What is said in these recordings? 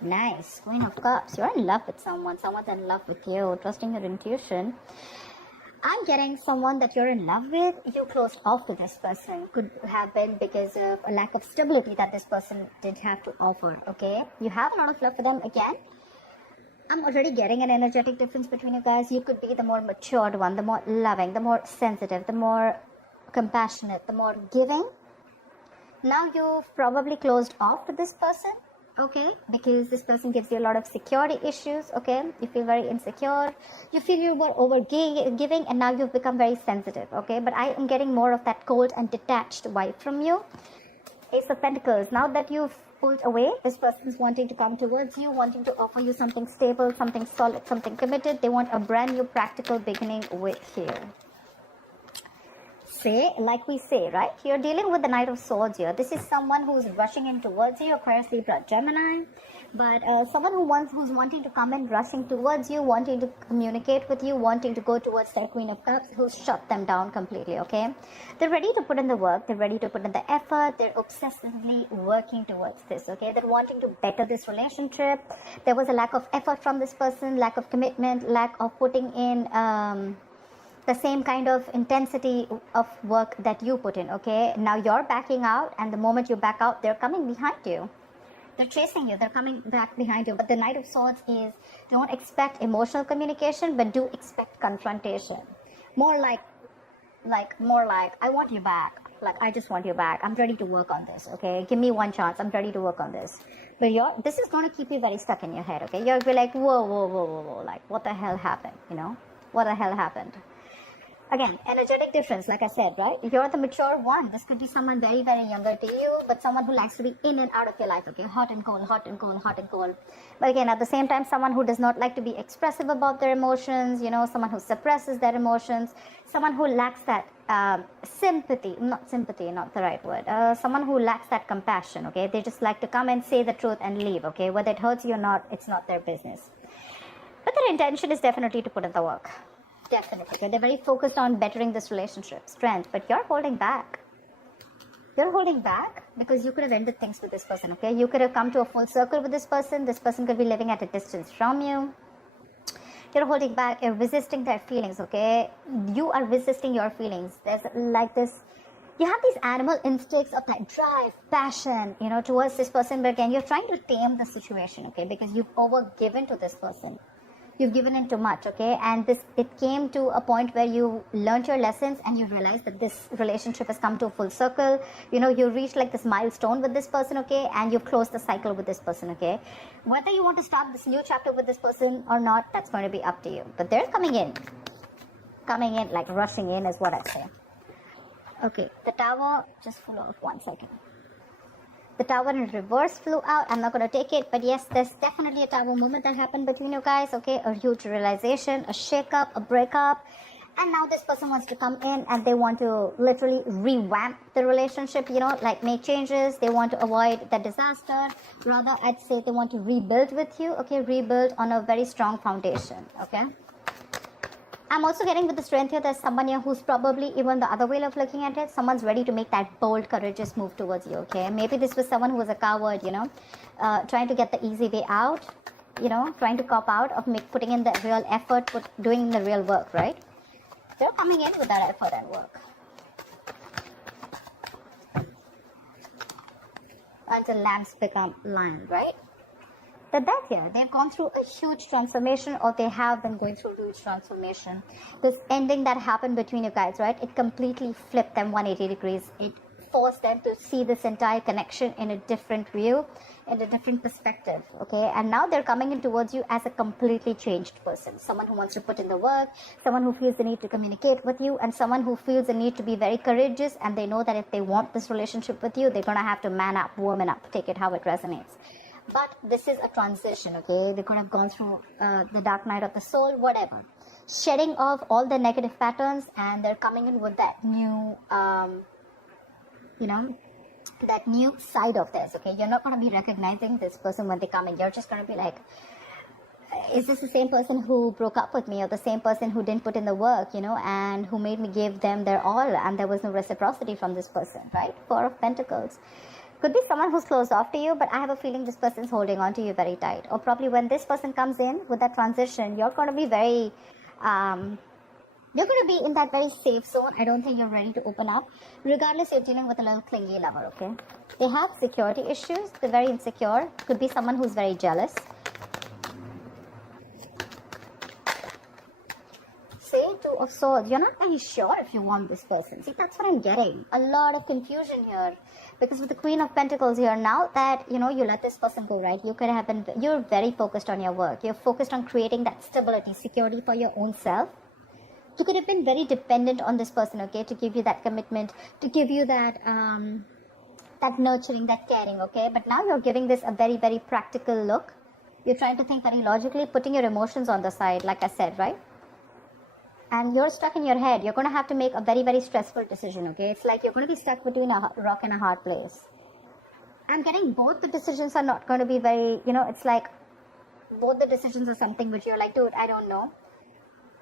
Nice. Queen of Cups. You're in love with someone. Someone's in love with you. Trusting your intuition. I'm getting someone that you're in love with. You closed off to this person. Could have been because of a lack of stability that this person did have to offer. Okay? You have a lot of love for them again. I'm already getting an energetic difference between you guys. You could be the more matured one, the more loving, the more sensitive, the more compassionate, the more giving. Now you've probably closed off to this person, okay, because this person gives you a lot of security issues, okay. You feel very insecure, you feel you were over giving, and now you've become very sensitive, okay. But I am getting more of that cold and detached vibe from you. Ace of Pentacles. Now that you've pulled away, this person's wanting to come towards you, wanting to offer you something stable, something solid, something committed. They want a brand new practical beginning with you. Say, like we say, right? You're dealing with the Knight of Swords here. This is someone who's rushing in towards you, Aquarius, Libra, Gemini. But someone who's wanting to come in, rushing towards you, wanting to communicate with you, wanting to go towards their Queen of Cups, who's shut them down completely, okay? They're ready to put in the work. They're ready to put in the effort. They're obsessively working towards this, okay? They're wanting to better this relationship. There was a lack of effort from this person, lack of commitment, lack of putting in the same kind of intensity of work that you put in, okay? Now you're backing out, and the moment you back out, they're coming behind you. They're chasing you. They're coming back behind you. But the Knight of Swords is, don't expect emotional communication, but do expect confrontation. More like, I want you back. Like, I just want you back. I'm ready to work on this, okay? Give me one chance. I'm ready to work on this. But this is going to keep you very stuck in your head, okay? You'll be like, whoa. Like, what the hell happened, you know? What the hell happened? Again, energetic difference, like I said, right? You're the mature one. This could be someone very, very younger to you, but someone who likes to be in and out of your life, okay? Hot and cold, hot and cold, hot and cold. But again, at the same time, someone who does not like to be expressive about their emotions, you know, someone who suppresses their emotions, someone who lacks that sympathy, not the right word, someone who lacks that compassion, okay? They just like to come and say the truth and leave, okay? Whether it hurts you or not, it's not their business. But their intention is definitely to put in the work. Definitely. They're very focused on bettering this relationship, strength, but you're holding back. You're holding back because you could have ended things with this person, okay? You could have come to a full circle with this person. This person could be living at a distance from you. You're holding back. You're resisting their feelings, okay? You are resisting your feelings. There's like this, you have these animal instincts of that drive, passion, you know, towards this person. But again, you're trying to tame the situation, okay? Because you've overgiven to this person. You've given in too much, okay? And it came to a point where you learned your lessons and you realized that this relationship has come to a full circle. You know, you reached like this milestone with this person, okay? And you've closed the cycle with this person, okay? Whether you want to start this new chapter with this person or not, that's going to be up to you. But they're coming in, like rushing in is what I'd say. Okay, the Tower just flew off 1 second. The Tower in reverse flew out. I'm not going to take it. But yes, there's definitely a Tower moment that happened between you guys. Okay, a huge realization, a shake-up, a breakup. And now this person wants to come in and they want to literally revamp the relationship, you know, like make changes. They want to avoid the disaster. Rather, I'd say they want to rebuild with you. Okay, rebuild on a very strong foundation. Okay. I'm also getting with the strength here, there's someone here who's probably even the other way of looking at it. Someone's ready to make that bold, courageous move towards you, okay? Maybe this was someone who was a coward, you know, trying to get the easy way out, you know, trying to cop out of putting in the real effort, doing the real work, right? They're coming in with that effort and work. Until lambs become lions, right? But that here, they've gone through a huge transformation, or they have been going through a huge transformation. This ending that happened between you guys, right? It completely flipped them 180 degrees. It forced them to see this entire connection in a different view, in a different perspective, okay? And now they're coming in towards you as a completely changed person. Someone who wants to put in the work, someone who feels the need to communicate with you, and someone who feels the need to be very courageous, and they know that if they want this relationship with you, they're going to have to man up, woman up, take it how it resonates. But this is a transition, okay? They could have gone through the dark night of the soul, whatever. Shedding off all the negative patterns, and they're coming in with that new, you know, that new side of theirs, okay? You're not going to be recognizing this person when they come in. You're just going to be like, is this the same person who broke up with me, or the same person who didn't put in the work, you know, and who made me give them their all, and there was no reciprocity from this person, right? Four of Pentacles. Could be someone who's closed off to you, but I have a feeling this person's holding on to you very tight. Or probably when this person comes in with that transition, you're going to be very, you're going to be in that very safe zone. I don't think you're ready to open up. Regardless, you're dealing with a little clingy lover, okay? They have security issues. They're very insecure. Could be someone who's very jealous. Say Two of Swords. You're not very sure if you want this person. See, that's what I'm getting. A lot of confusion here. Because with the Queen of Pentacles here, now that, you let this person go, right? You could have been, you're very focused on your work. You're focused on creating that stability, security for your own self. You could have been very dependent on this person, okay? To give you that commitment, to give you that, that nurturing, that caring, okay? But now you're giving this a very, very practical look. You're trying to think very logically, putting your emotions on the side, like I said, right? And you're stuck in your head. You're going to have to make a very, very stressful decision, okay? It's like you're going to be stuck between a rock and a hard place. I'm getting both the decisions are not going to be very, it's like both the decisions are something which you're like, dude, I don't know.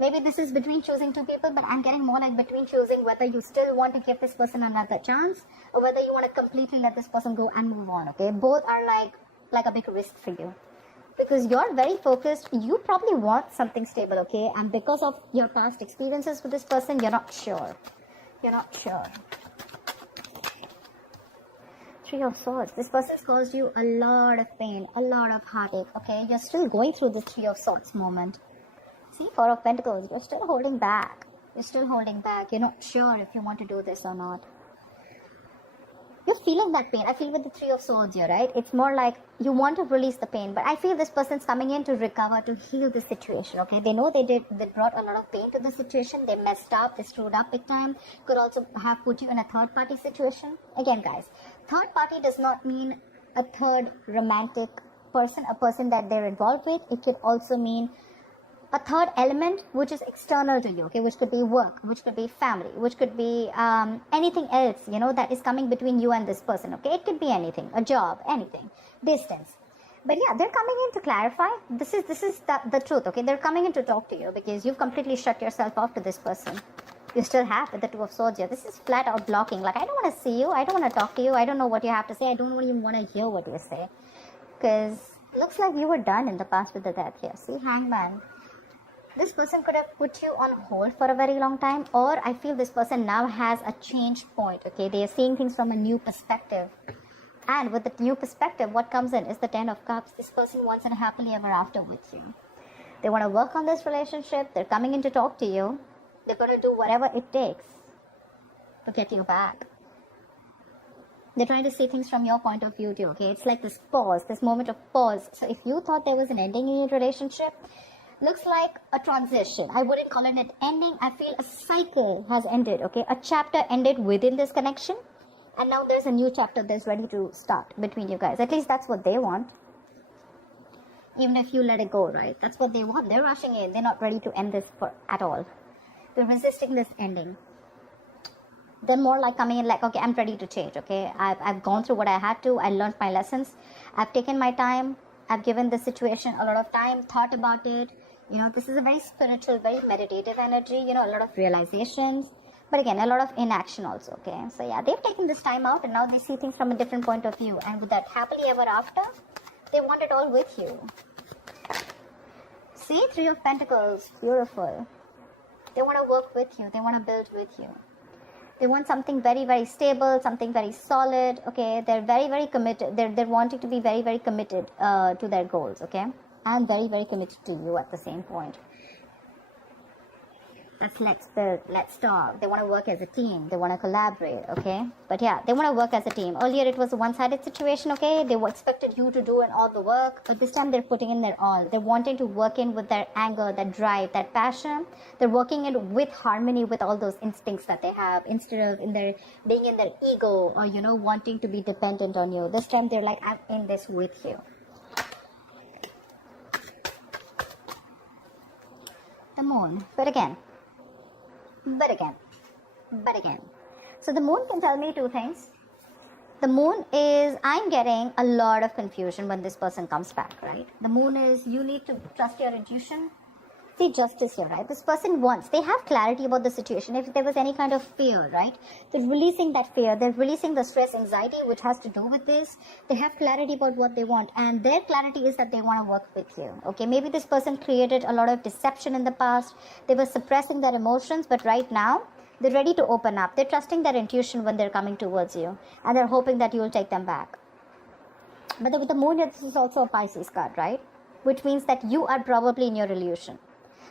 Maybe this is between choosing two people, but I'm getting more like between choosing whether you still want to give this person another chance or whether you want to completely let this person go and move on, okay? Both are like a big risk for you. Because you're very focused, you probably want something stable, okay? And because of your past experiences with this person, you're not sure. You're not sure. Three of Swords. This person's caused you a lot of pain, a lot of heartache, okay? You're still going through this Three of Swords moment. See, Four of Pentacles. You're still holding back. You're still holding back. You're not sure if you want to do this or not. You're feeling that pain. I feel with the Three of Swords here, right? It's more like you want to release the pain, but I feel this person's coming in to recover, to heal the situation, okay? They know they brought a lot of pain to the situation. They messed up, they screwed up big time. Could also have put you in a third party situation. Again, guys, third party does not mean a third romantic person, a person that they're involved with. It could also mean a third element which is external to you, okay, which could be work, which could be family, which could be anything else, that is coming between you and this person, okay? It could be anything, a job, anything, distance. But yeah, they're coming in to clarify. This is the truth, okay? They're coming in to talk to you because you've completely shut yourself off to this person. You still have the Two of Swords here. This is flat out blocking. Like, I don't want to see you. I don't want to talk to you. I don't know what you have to say. I don't even want to hear what you say. Because looks like you were done in the past with the Death here. See, Hangman. This person could have put you on hold for a very long time, or I feel this person now has a change point, okay? They are seeing things from a new perspective. And with the new perspective, what comes in is the Ten of Cups. This person wants a happily ever after with you. They want to work on this relationship. They're coming in to talk to you. They're going to do whatever it takes to get you back. They're trying to see things from your point of view too, okay? It's like this pause, this moment of pause. So if you thought there was an ending in your relationship, looks like a transition. I wouldn't call it an ending. I feel a cycle has ended, okay? A chapter ended within this connection. And now there's a new chapter that's ready to start between you guys. At least that's what they want. Even if you let it go, right? That's what they want. They're rushing in. They're not ready to end this at all. They're resisting this ending. They're more like coming in like, okay, I'm ready to change, okay? I've gone through what I had to. I learned my lessons. I've taken my time. I've given the situation a lot of time, thought about it. This is a very spiritual, very meditative energy, a lot of realizations. But again, a lot of inaction also, okay? So yeah, they've taken this time out and now they see things from a different point of view. And with that happily ever after, they want it all with you. See, Three of Pentacles, beautiful. They want to work with you. They want to build with you. They want something very, very stable, something very solid, okay? They're very, very committed. They're wanting to be very, very committed to their goals, okay? And very, very committed to you at the same point. That's let's build, let's talk. They want to work as a team. They want to collaborate, okay? But yeah, they want to work as a team. Earlier, it was a one-sided situation, okay? They expected you to do all the work. But this time, they're putting in their all. They're wanting to work in with their anger, that drive, that passion. They're working in with harmony with all those instincts that they have instead of being in their ego or, wanting to be dependent on you. This time, they're like, I'm in this with you. The Moon. But again. So the Moon can tell me two things. The Moon is, I'm getting a lot of confusion when this person comes back, right? The Moon is, you need to trust your intuition. See, justice here, right? This person wants, they have clarity about the situation. If there was any kind of fear, right? They're releasing that fear. They're releasing the stress, anxiety, which has to do with this. They have clarity about what they want. And their clarity is that they want to work with you. Okay, maybe this person created a lot of deception in the past. They were suppressing their emotions, but right now, they're ready to open up. They're trusting their intuition when they're coming towards you. And they're hoping that you will take them back. But with the moon here, this is also a Pisces card, right? Which means that you are probably in your illusion.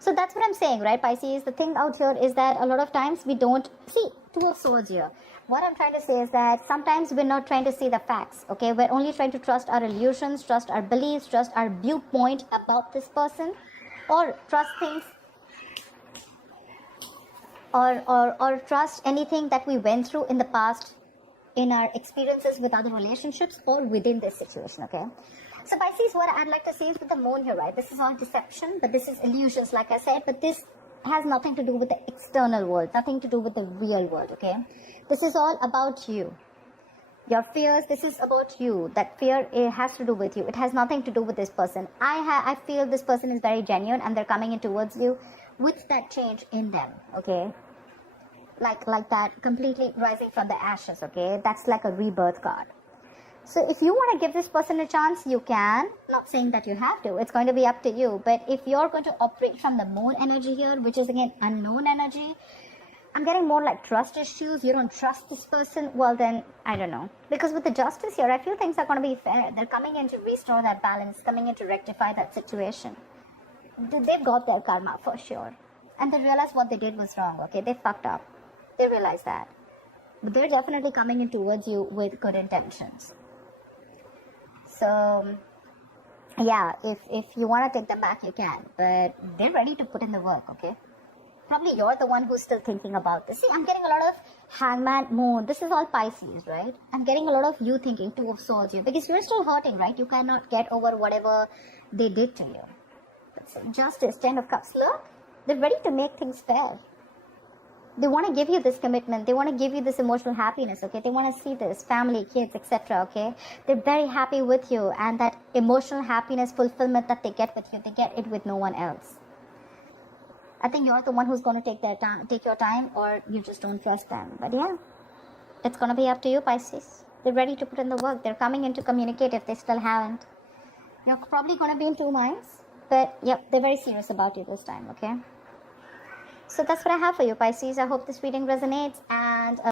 So that's what I'm saying, right, Pisces? The thing out here is that a lot of times we don't see Two of Swords here. What I'm trying to say is that sometimes we're not trying to see the facts, okay? We're only trying to trust our illusions, trust our beliefs, trust our viewpoint about this person, or trust things, or trust anything that we went through in the past in our experiences with other relationships or within this situation, okay? So Pisces, what I'd like to say is with the moon here, right? This is all deception, but this is illusions, like I said, but this has nothing to do with the external world, nothing to do with the real world, okay? This is all about you. Your fears, this is about you. That fear, it has to do with you. It has nothing to do with this person. I feel this person is very genuine and they're coming in towards you with that change in them, okay? Like that, completely rising from the ashes, okay? That's like a rebirth card. So if you want to give this person a chance, you can. Not saying that you have to. It's going to be up to you. But if you're going to operate from the moon energy here, which is again unknown energy, I'm getting more like trust issues. You don't trust this person. Well, then, I don't know. Because with the justice here, I feel things are going to be fair. They're coming in to restore that balance, coming in to rectify that situation. They've got their karma for sure. And they realize what they did was wrong, okay? They fucked up. They realize that. But they're definitely coming in towards you with good intentions. So, yeah, if you want to take them back, you can. But they're ready to put in the work, okay? Probably you're the one who's still thinking about this. See, I'm getting a lot of Hangman, Moon. This is all Pisces, right? I'm getting a lot of you thinking, Two of Swords here. Because you're still hurting, right? You cannot get over whatever they did to you. Justice, Ten of Cups. Look, they're ready to make things fair. They want to give you this commitment. They want to give you this emotional happiness, okay? They want to see this, family, kids, etc., okay? They're very happy with you. And that emotional happiness, fulfillment that they get with you, they get it with no one else. I think you're the one who's going to take your time, or you just don't trust them. But yeah, it's going to be up to you, Pisces. They're ready to put in the work. They're coming in to communicate if they still haven't. You're probably going to be in two minds. But yep, they're very serious about you this time, okay? So that's what I have for you, Pisces. I hope this reading resonates, and